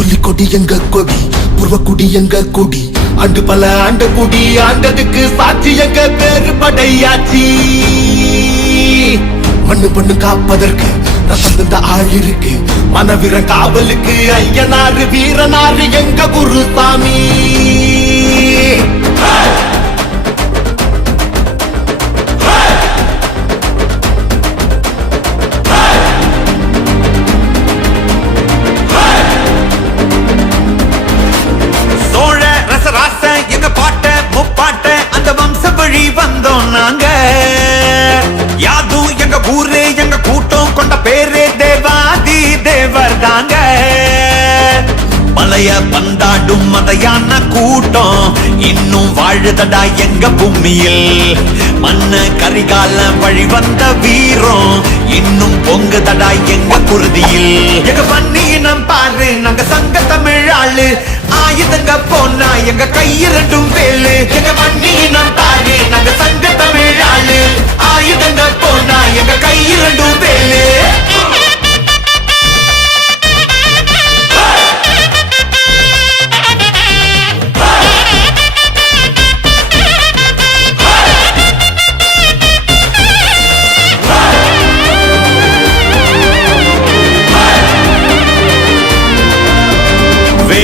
புலிக்கொடி எங்க கொடி புருவக்குடி எங்க கொடி. அண்டு பல ஆண்ட குடி ஆண்டதுக்கு சாட்சி எங்க பேரு படையாச்சி. மண்ணு பண்ணு காப்பதற்கு ரசம் தந்த ஆள் இருக்கு. மனவீர காவலுக்கு ஐயனாரு வீரனாரு எங்க குருசாமி. ஊரே எங்க கூட்டம் கொண்ட பேரே தேவாதி தேவர் தாங்க மலைய பந்தாடும் மதையான கூட்டம் இன்னும் வாழுதடா எங்க பூமியில். மண்ண கரிகால வழி வந்த வீரம் இன்னும் பொங்குதடா எங்க குருதியில். எங்க பன்னியினம் பாரு நாங்க சங்க தமிழ் ஆளு. ஆயுதங்க போனா எங்க கையிரண்டும் வேலு. எங்க பன்னியினம் பாரு நாங்க சங்க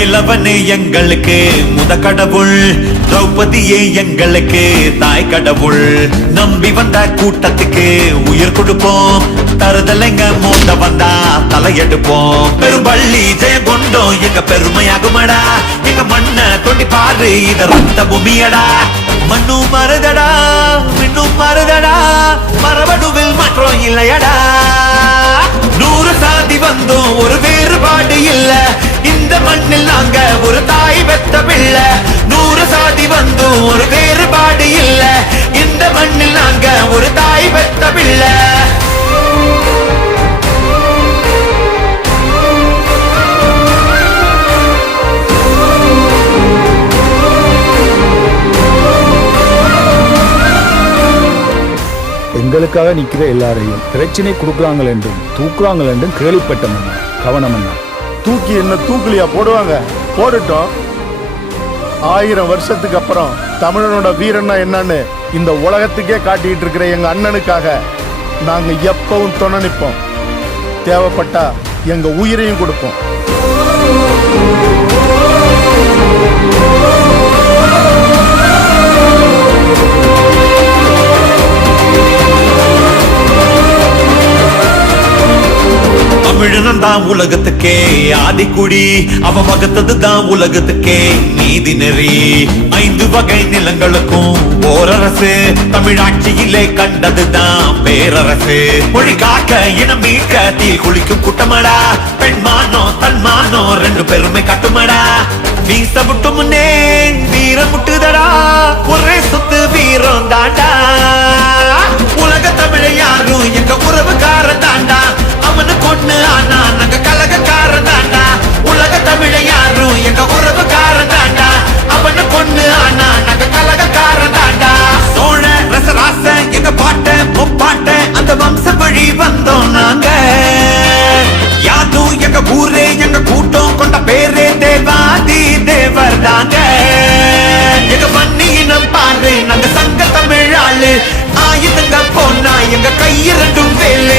வேலவனே எங்களுக்கு முத கடவுள். திரௌபதியே எங்களுக்கு தாய் கடவுள். நம்பி வந்த கூட்டத்துக்கு உயிர் கொடுப்போம். தருதலைங்க மூத்த வந்தா தலையெடுப்போம். பெரும்பள்ளி ஜெயம் கொண்டோம் எங்க பெருமையாகுமடா. எங்க மண்ண தொண்டி பாரு இத ரத்த பூமியடா. மண்ணும் மருதடா மின்னும் மருதடா. மரபடுவில் மாற்றம் இல்லையடா. நூறு சாதி வந்தோம் ஒரு வேறுபாடு இல்ல. இந்த மண்ணில் நாங்க ஒரு தாய் பெத்த பிள்ளை. நூறு சாதி வந்து ஒரு வேறுபாடு இல்ல. இந்த மண்ணில் நாங்க ஒரு தாய் பெத்த பிள்ளை. எங்களுக்காக நிக்கிற எல்லாரையும் பிரச்சனை கொடுக்குறாங்கள் என்றும் தூக்குறாங்கள் என்றும் கேள்விப்பட்ட மன்னா கவனம் அண்ணா தூக்கி என்ன தூக்குலியா போடுவாங்க? போடட்டும் ஆயிரம் வருஷத்துக்கு அப்புறம் தமிழனோட வீரன்னா என்னன்னு இந்த உலகத்துக்கே காட்டிட்டு இருக்கிற எங்க அண்ணனுக்காக நாங்க எப்பவும் துணை நிற்போம். தேவைப்பட்டா எங்க உயிரையும் கொடுப்போம். தான் உலகத்துக்கே ஆதிக்குடி. அவ வகுத்தது தான் உலகத்துக்கே நீதி நெறி. ஐந்து வகை நிலங்களுக்கும் ஓரரசு. தமிழாட்சியிலே கண்டது தான் பேரரசு. மொழி காக்க இனம் மீட்க தீ குளிக்கும் கூட்டமடா. பெண்மானோ தன்மானோ ரெண்டு பெருமை கட்டுமடா. வீச முட்டு முன்னே வீரம் முட்டுதடா. ஒரே சொத்து வீரம் தாண்டா. உலக தமிழை யாரும் எங்க ஊரே எங்க கூட்டம் கொண்ட பேரே தேவாதி தேவர் தாங்க எங்க மண்ணியினம் பாரு நாங்க சங்க தமிழ் ஆளு ஆயுதங்க போனா எங்க கையிரண்டும் வேலை.